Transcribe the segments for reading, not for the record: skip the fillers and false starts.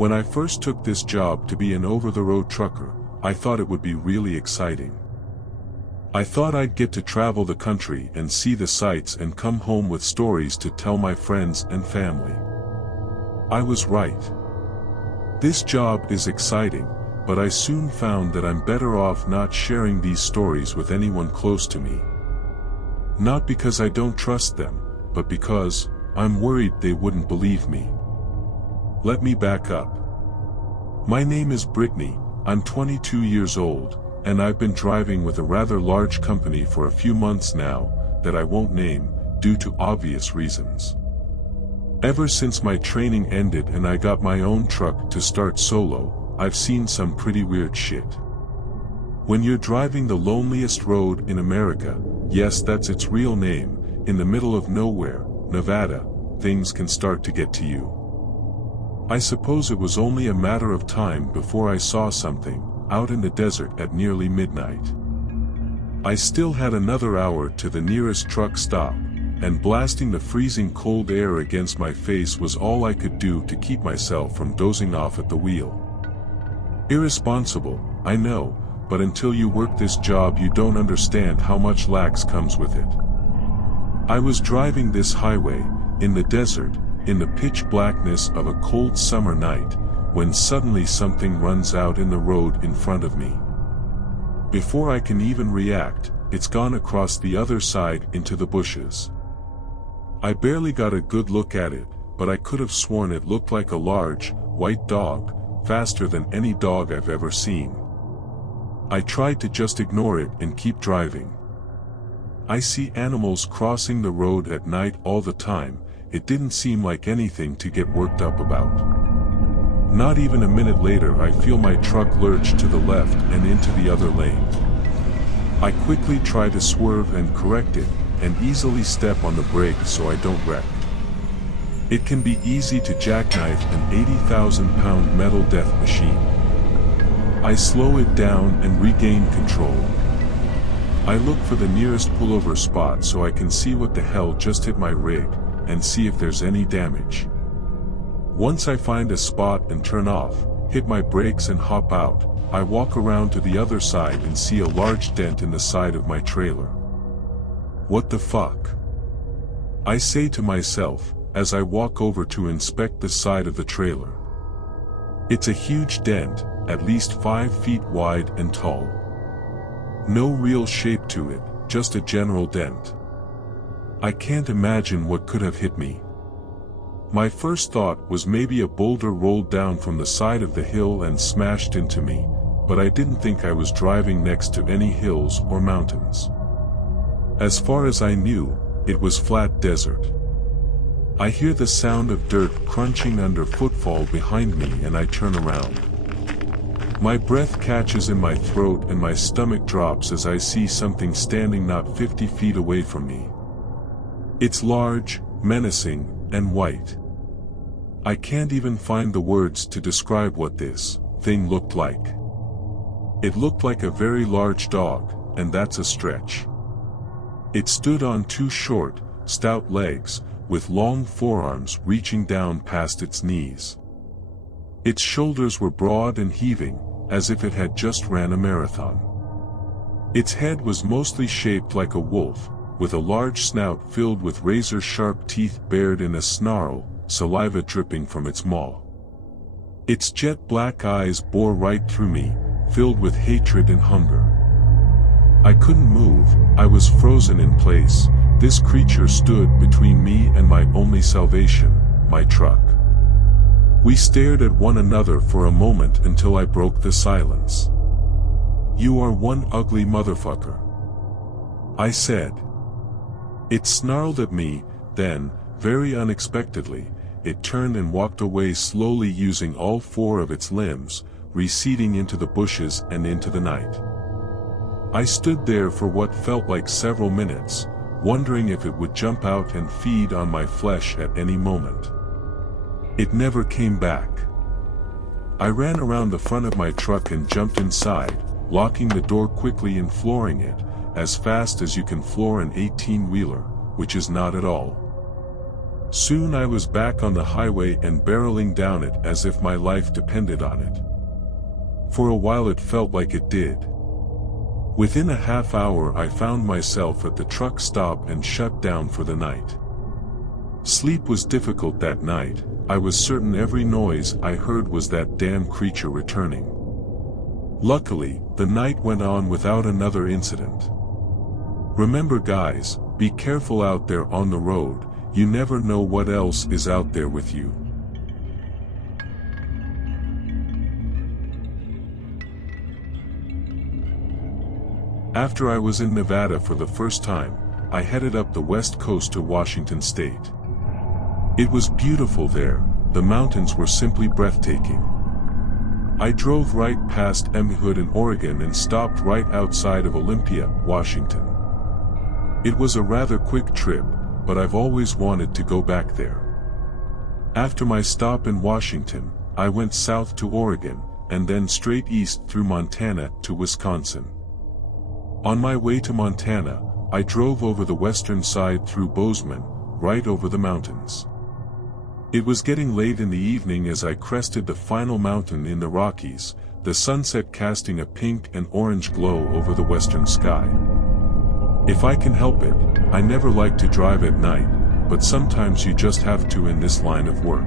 When I first took this job to be an over-the-road trucker, I thought it would be really exciting. I thought I'd get to travel the country and see the sights and come home with stories to tell my friends and family. I was right. This job is exciting, but I soon found that I'm better off not sharing these stories with anyone close to me. Not because I don't trust them, but because I'm worried they wouldn't believe me. Let me back up. My name is Brittany, I'm 22 years old, and I've been driving with a rather large company for a few months now, that I won't name, due to obvious reasons. Ever since my training ended and I got my own truck to start solo, I've seen some pretty weird shit. When you're driving the loneliest road in America, yes, that's its real name, in the middle of nowhere, Nevada, things can start to get to you. I suppose it was only a matter of time before I saw something, out in the desert at nearly midnight. I still had another hour to the nearest truck stop, and blasting the freezing cold air against my face was all I could do to keep myself from dozing off at the wheel. Irresponsible, I know, but until you work this job you don't understand how much lax comes with it. I was driving this highway, in the desert, in the pitch blackness of a cold summer night, when suddenly something runs out in the road in front of me. Before I can even react, it's gone across the other side into the bushes. I barely got a good look at it, but I could have sworn it looked like a large, white dog, faster than any dog I've ever seen. I tried to just ignore it and keep driving. I see animals crossing the road at night all the time, it didn't seem like anything to get worked up about. Not even a minute later I feel my truck lurch to the left and into the other lane. I quickly try to swerve and correct it, and easily step on the brake so I don't wreck. It can be easy to jackknife an 80,000-pound metal death machine. I slow it down and regain control. I look for the nearest pullover spot so I can see what the hell just hit my rig, and see if there's any damage. Once I find a spot and turn off, hit my brakes and hop out, I walk around to the other side and see a large dent in the side of my trailer. What the fuck? I say to myself, as I walk over to inspect the side of the trailer. It's a huge dent, at least 5 feet wide and tall. No real shape to it, just a general dent. I can't imagine what could have hit me. My first thought was maybe a boulder rolled down from the side of the hill and smashed into me, but I didn't think I was driving next to any hills or mountains. As far as I knew, it was flat desert. I hear the sound of dirt crunching under footfall behind me and I turn around. My breath catches in my throat and my stomach drops as I see something standing not 50 feet away from me. It's large, menacing, and white. I can't even find the words to describe what this thing looked like. It looked like a very large dog, and that's a stretch. It stood on 2 short, stout legs, with long forearms reaching down past its knees. Its shoulders were broad and heaving, as if it had just ran a marathon. Its head was mostly shaped like a wolf, with a large snout filled with razor-sharp teeth bared in a snarl, saliva dripping from its maw. Its jet-black eyes bore right through me, filled with hatred and hunger. I couldn't move, I was frozen in place. This creature stood between me and my only salvation, my truck. We stared at one another for a moment until I broke the silence. "You are one ugly motherfucker," I said. It snarled at me, then, very unexpectedly, it turned and walked away slowly using all 4 of its limbs, receding into the bushes and into the night. I stood there for what felt like several minutes, wondering if it would jump out and feed on my flesh at any moment. It never came back. I ran around the front of my truck and jumped inside, locking the door quickly and flooring it, as fast as you can floor an 18-wheeler, which is not at all. Soon I was back on the highway and barreling down it as if my life depended on it. For a while it felt like it did. Within a half hour I found myself at the truck stop and shut down for the night. Sleep was difficult that night. I was certain every noise I heard was that damn creature returning. Luckily, the night went on without another incident. Remember guys, be careful out there on the road, you never know what else is out there with you. After I was in Nevada for the first time, I headed up the west coast to Washington State. It was beautiful there, the mountains were simply breathtaking. I drove right past Hood in Oregon and stopped right outside of Olympia, Washington. It was a rather quick trip, but I've always wanted to go back there. After my stop in Washington, I went south to Oregon, and then straight east through Montana to Wisconsin. On my way to Montana, I drove over the western side through Bozeman, right over the mountains. It was getting late in the evening as I crested the final mountain in the Rockies, the sunset casting a pink and orange glow over the western sky. If I can help it, I never like to drive at night, but sometimes you just have to in this line of work.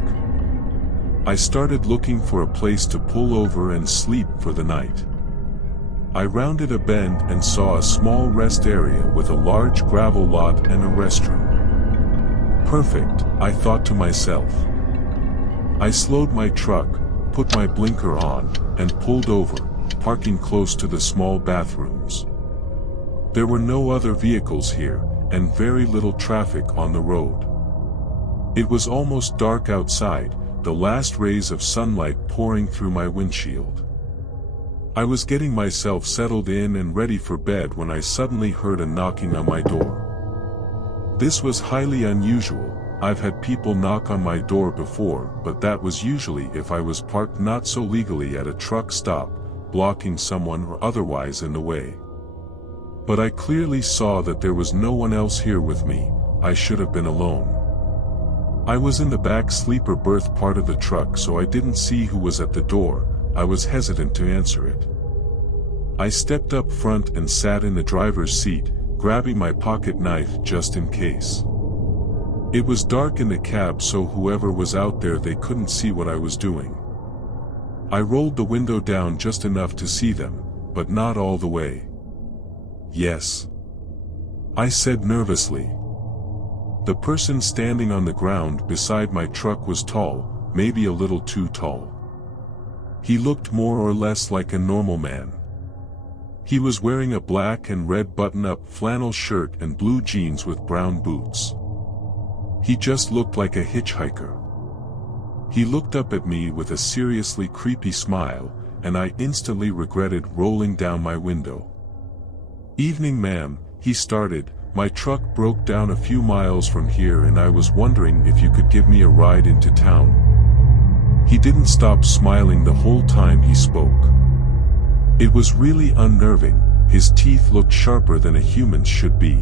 I started looking for a place to pull over and sleep for the night. I rounded a bend and saw a small rest area with a large gravel lot and a restroom. Perfect, I thought to myself. I slowed my truck, put my blinker on, and pulled over, parking close to the small bathrooms. There were no other vehicles here, and very little traffic on the road. It was almost dark outside, the last rays of sunlight pouring through my windshield. I was getting myself settled in and ready for bed when I suddenly heard a knocking on my door. This was highly unusual. I've had people knock on my door before, but that was usually if I was parked not so legally at a truck stop, blocking someone or otherwise in the way. But I clearly saw that there was no one else here with me. I should have been alone. I was in the back sleeper berth part of the truck, so I didn't see who was at the door. I was hesitant to answer it. I stepped up front and sat in the driver's seat, grabbing my pocket knife just in case. It was dark in the cab, so whoever was out there, they couldn't see what I was doing. I rolled the window down just enough to see them, but not all the way. "Yes?" I said nervously. The person standing on the ground beside my truck was tall, maybe a little too tall. He looked more or less like a normal man. He was wearing a black and red button-up flannel shirt and blue jeans with brown boots. He just looked like a hitchhiker. He looked up at me with a seriously creepy smile, and I instantly regretted rolling down my window. "Evening, ma'am," he started. "My truck broke down a few miles from here and I was wondering if you could give me a ride into town." He didn't stop smiling the whole time he spoke. It was really unnerving. His teeth looked sharper than a human's should be.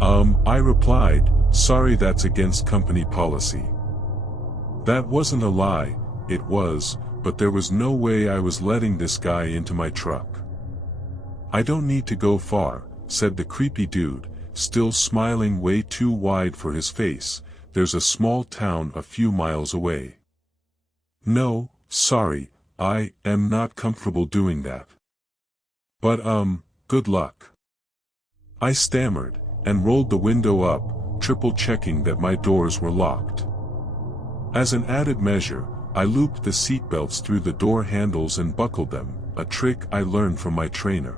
I replied, "Sorry, that's against company policy." That wasn't a lie, it was, but there was no way I was letting this guy into my truck. "I don't need to go far," said the creepy dude, still smiling way too wide for his face. "There's a small town a few miles away." "No, sorry, I am not comfortable doing that. But good luck." I stammered, and rolled the window up, triple-checking that my doors were locked. As an added measure, I looped the seatbelts through the door handles and buckled them, a trick I learned from my trainer.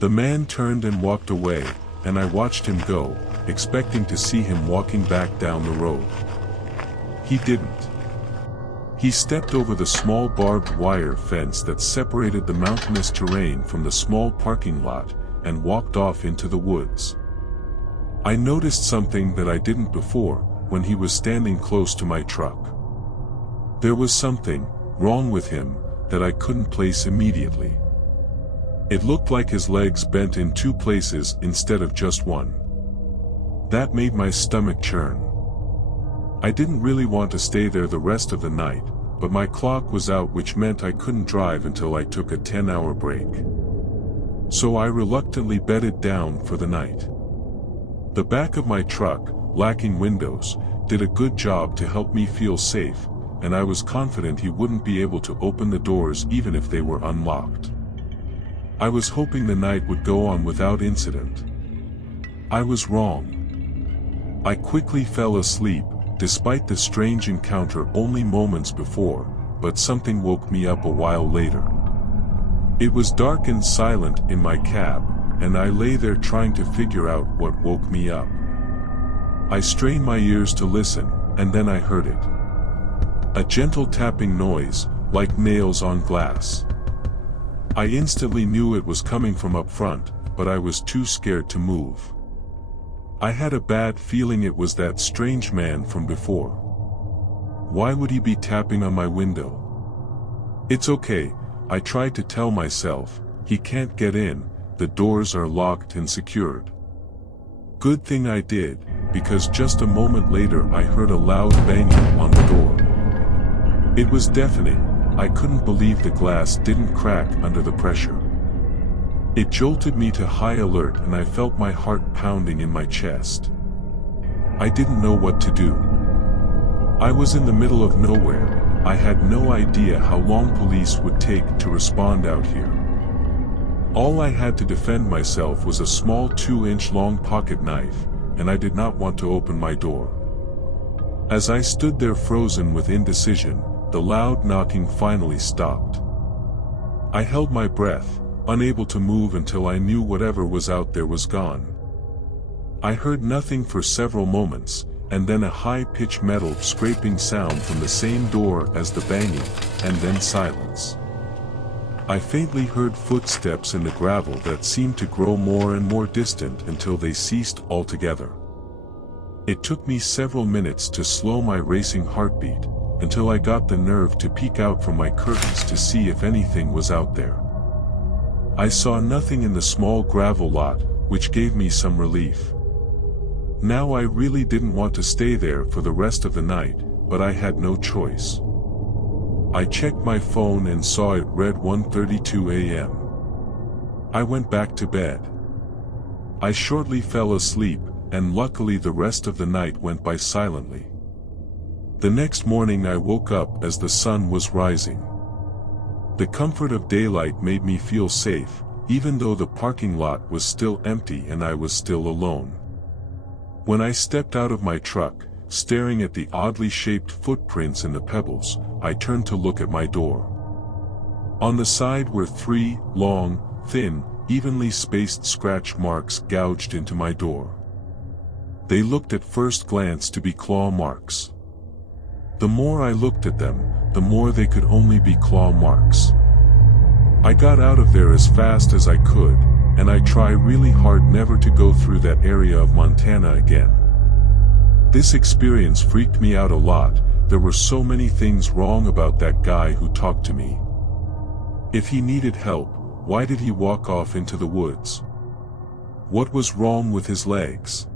The man turned and walked away, and I watched him go, expecting to see him walking back down the road. He didn't. He stepped over the small barbed wire fence that separated the mountainous terrain from the small parking lot, and walked off into the woods. I noticed something that I didn't before, when he was standing close to my truck. There was something wrong with him that I couldn't place immediately. It looked like his legs bent in two places instead of just one. That made my stomach churn. I didn't really want to stay there the rest of the night, but my clock was out, which meant I couldn't drive until I took a 10-hour break. So I reluctantly bedded down for the night. The back of my truck, lacking windows, did a good job to help me feel safe, and I was confident he wouldn't be able to open the doors even if they were unlocked. I was hoping the night would go on without incident. I was wrong. I quickly fell asleep, despite the strange encounter only moments before, but something woke me up a while later. It was dark and silent in my cab, and I lay there trying to figure out what woke me up. I strained my ears to listen, and then I heard it. A gentle tapping noise, like nails on glass. I instantly knew it was coming from up front, but I was too scared to move. I had a bad feeling it was that strange man from before. Why would he be tapping on my window? It's okay, I tried to tell myself, he can't get in, the doors are locked and secured. Good thing I did, because just a moment later I heard a loud banging on the door. It was deafening. I couldn't believe the glass didn't crack under the pressure. It jolted me to high alert, and I felt my heart pounding in my chest. I didn't know what to do. I was in the middle of nowhere. I had no idea how long police would take to respond out here. All I had to defend myself was a small 2-inch long pocket knife, and I did not want to open my door. As I stood there frozen with indecision, the loud knocking finally stopped. I held my breath, unable to move until I knew whatever was out there was gone. I heard nothing for several moments, and then a high-pitched metal scraping sound from the same door as the banging, and then silence. I faintly heard footsteps in the gravel that seemed to grow more and more distant until they ceased altogether. It took me several minutes to slow my racing heartbeat, until I got the nerve to peek out from my curtains to see if anything was out there. I saw nothing in the small gravel lot, which gave me some relief. Now I really didn't want to stay there for the rest of the night, but I had no choice. I checked my phone and saw it read 1:32 a.m. I went back to bed. I shortly fell asleep, and luckily the rest of the night went by silently. The next morning I woke up as the sun was rising. The comfort of daylight made me feel safe, even though the parking lot was still empty and I was still alone. When I stepped out of my truck, staring at the oddly shaped footprints in the pebbles, I turned to look at my door. On the side were 3 long, thin, evenly spaced scratch marks gouged into my door. They looked at first glance to be claw marks. The more I looked at them, the more they could only be claw marks. I got out of there as fast as I could, and I try really hard never to go through that area of Montana again. This experience freaked me out a lot. There were so many things wrong about that guy who talked to me. If he needed help, why did he walk off into the woods? What was wrong with his legs?